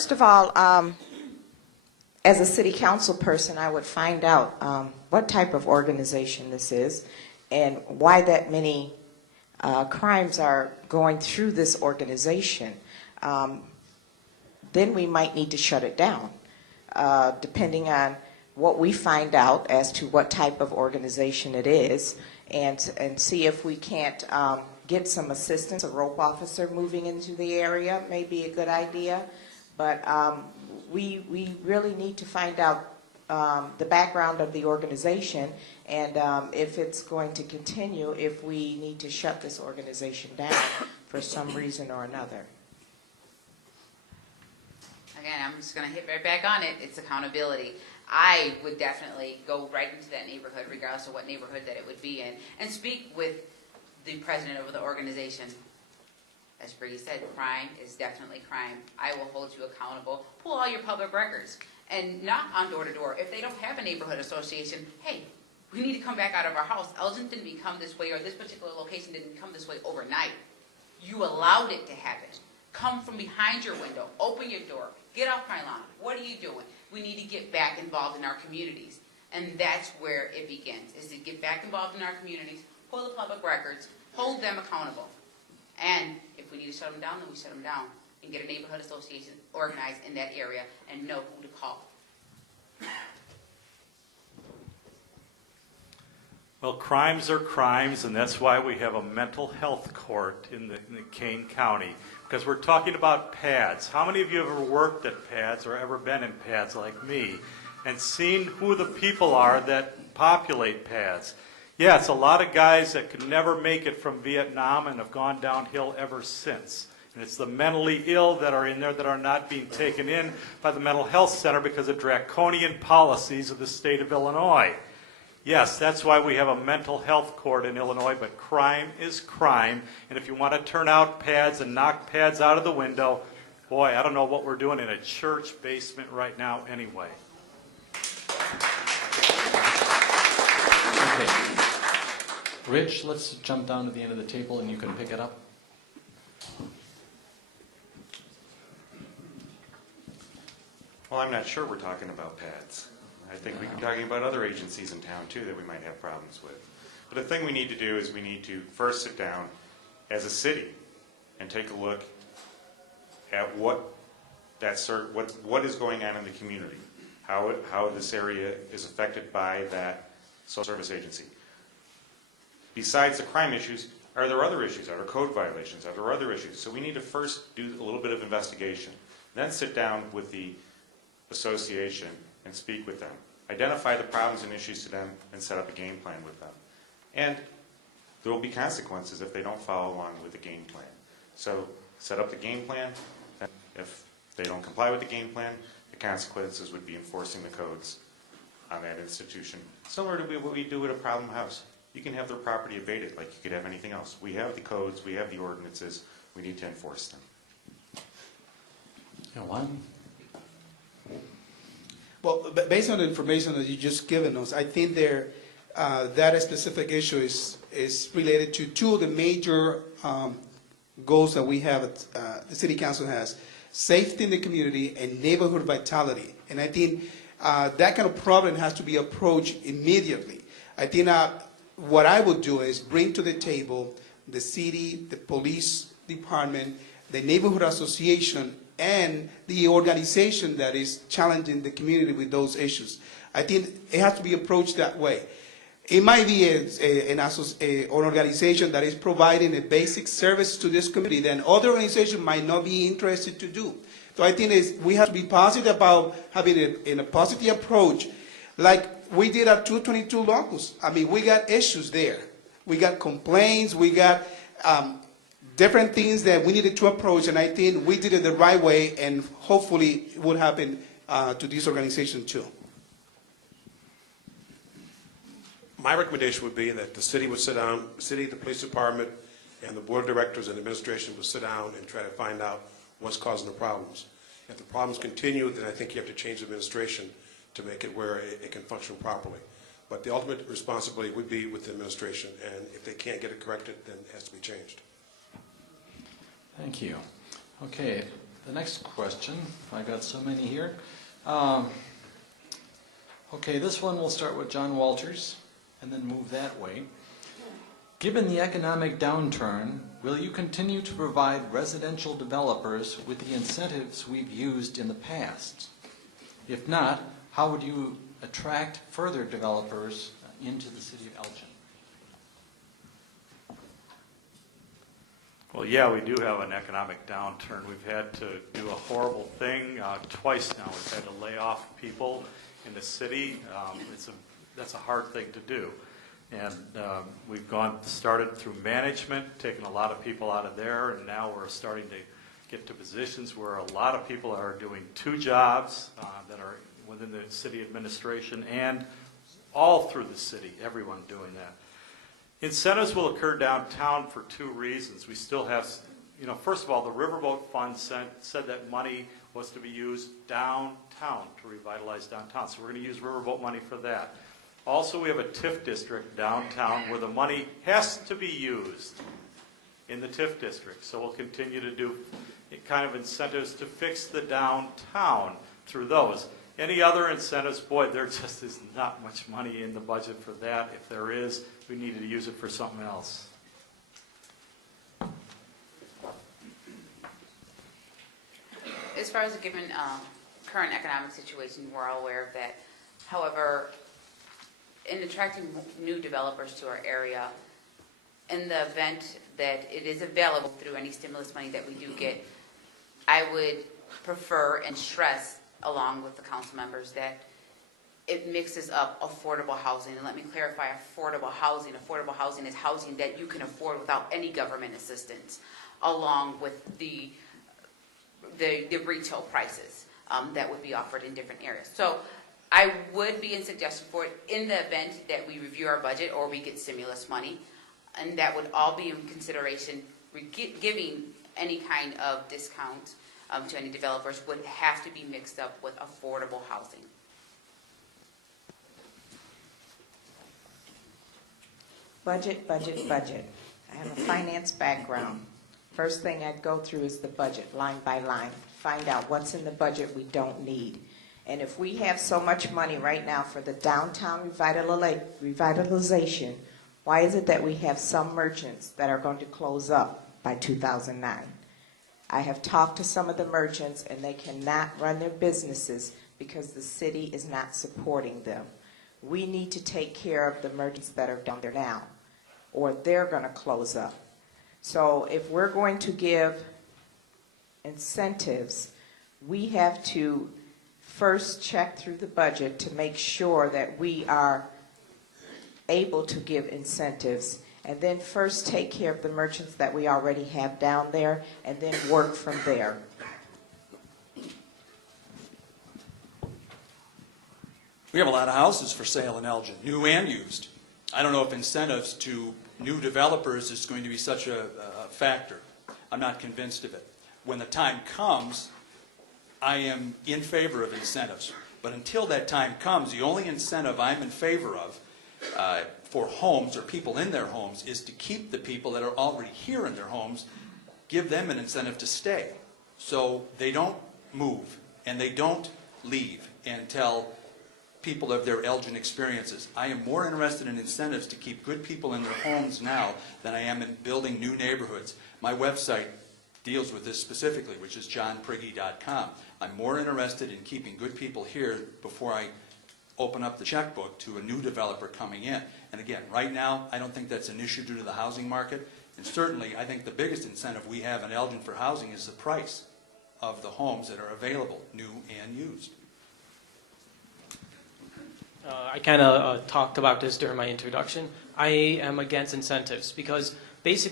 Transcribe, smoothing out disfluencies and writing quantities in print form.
First of all, as a city council person, I would find out what type of organization this is and why that many crimes are going through this organization. Then we might need to shut it down, depending on what we find out as to what type of organization it is, and see if we can't get some assistance. A rope officer moving into the area may be a good idea, but we really need to find out the background of the organization, and if it's going to continue, if we need to shut this organization down for some reason or another. Again, I'm just going to hit right back on it. It's accountability. I would definitely go right into that neighborhood, regardless of what neighborhood that it would be in, and speak with the president of the organization. As Brady said, crime is definitely crime. I will hold you accountable. Pull all your public records and knock on door to door. If they don't have a neighborhood association, hey, we need to come back out of our house. Elgin didn't become this way, or this particular location didn't become this way overnight. You allowed it to happen. Come from behind your window. Open your door. Get off my lawn. What are you doing? We need to get back involved in our communities. And that's where it begins, is to get back involved in our communities, pull the public records, hold them accountable. And if we need to shut them down, then we shut them down and get a neighborhood association organized in that area and know who to call. Well, crimes are crimes, and that's why we have a mental health court in Kane County, because we're talking about pads. How many of you have ever worked at pads or ever been in pads like me and seen who the people are that populate pads? Yeah, it's a lot of guys that could never make it from Vietnam and have gone downhill ever since. And it's the mentally ill that are in there that are not being taken in by the mental health center because of draconian policies of the state of Illinois. Yes, that's why we have a mental health court in Illinois, but crime is crime. And if you want to turn out pads and knock pads out of the window, boy, I don't know what we're doing in a church basement right now anyway. Okay. Rich, let's jump down to the end of the table and you can pick it up. Well, I'm not sure we're talking about pads. I think we could be talking about other agencies in town, too, that we might have problems with. But the thing we need to do is we need to first sit down as a city and take a look at what is going on in the community, how this area is affected by that social service agency. Besides the crime issues, are there other issues? Are there code violations? Are there other issues? So we need to first do a little bit of investigation, then sit down with the association and speak with them, identify the problems and issues to them, and set up a game plan with them. And there will be consequences if they don't follow along with the game plan. So set up the game plan, and if they don't comply with the game plan, the consequences would be enforcing the codes on that institution. Similar to what we do at a problem house. You can have their property abated like you could have anything else. We have the codes, we have the ordinances, we need to enforce them. One. Well, based on the information that you just given us, I think that specific issue is related to two of the major goals that we have, the City Council has: safety in the community and neighborhood vitality. And I think that kind of problem has to be approached immediately. I think what I would do is bring to the table the city, the police department, the neighborhood association, and the organization that is challenging the community with those issues. I think it has to be approached that way. It might be an organization that is providing a basic service to this community, then other organizations might not be interested to do. So I think we have to be positive about having a positive approach, like we did at 222 Locust. I mean, we got issues there. We got complaints, we got different things that we needed to approach, and I think we did it the right way, and hopefully it would happen to this organization too. My recommendation would be that the city would sit down, the city, the police department, and the board of directors and administration would sit down and try to find out what's causing the problems. If the problems continue, then I think you have to change the administration to make it where it can function properly. But the ultimate responsibility would be with the administration, and if they can't get it corrected, then it has to be changed. Thank you. Okay, The next question, I got so many here. Okay, this one we'll start with John Walters and then move that way. Given the economic downturn, will you continue to provide residential developers with the incentives we've used in the past? If not, how would you attract further developers into the city of Elgin? Well, yeah, we do have an economic downturn. We've had to do a horrible thing twice now. We've had to lay off people in the city. That's a hard thing to do. And we've started through management, taking a lot of people out of there, and now we're starting to get to positions where a lot of people are doing 2 jobs that are within the city administration and all through the city, everyone doing that. Incentives will occur downtown for 2 reasons. We still have, first of all, the Riverboat Fund said that money was to be used downtown to revitalize downtown. So we're going to use Riverboat money for that. Also, we have a TIF district downtown where the money has to be used in the TIF district. So we'll continue to do kind of incentives to fix the downtown through those. Any other incentives, boy, there just is not much money in the budget for that. If there is, we need to use it for something else. As far as the given current economic situation, we're all aware of that. However, in attracting new developers to our area, in the event that it is available through any stimulus money that we do get, I would prefer and stress, along with the council members, that it mixes up affordable housing. And let me clarify affordable housing. Affordable housing is housing that you can afford without any government assistance, along with the retail prices that would be offered in different areas. So I would be in suggestion for it in the event that we review our budget or we get stimulus money, and that would all be in consideration. Giving any kind of discount to any developers would have to be mixed up with affordable housing. Budget, budget, budget. I have a finance background. First thing I'd go through is the budget, line by line. Find out what's in the budget we don't need. And if we have so much money right now for the downtown revitalization, why is it that we have some merchants that are going to close up by 2009? I have talked to some of the merchants, and they cannot run their businesses because the city is not supporting them. We need to take care of the merchants that are down there now, or they're going to close up. So if we're going to give incentives, we have to first check through the budget to make sure that we are able to give incentives, and then first take care of the merchants that we already have down there, and then work from there. We have a lot of houses for sale in Elgin, new and used. I don't know if incentives to new developers is going to be such a factor. I'm not convinced of it. When the time comes, I am in favor of incentives. But until that time comes, the only incentive I'm in favor of for homes or people in their homes is to keep the people that are already here in their homes, give them an incentive to stay. So they don't move and they don't leave and tell people of their Elgin experiences. I am more interested in incentives to keep good people in their homes now than I am in building new neighborhoods. My website deals with this specifically, which is johnprigge.com. I'm more interested in keeping good people here before I open up the checkbook to a new developer coming in. And again, right now, I don't think that's an issue due to the housing market. And certainly, I think the biggest incentive we have in Elgin for housing is the price of the homes that are available, new and used. I kind of talked about this during my introduction. I am against incentives because basically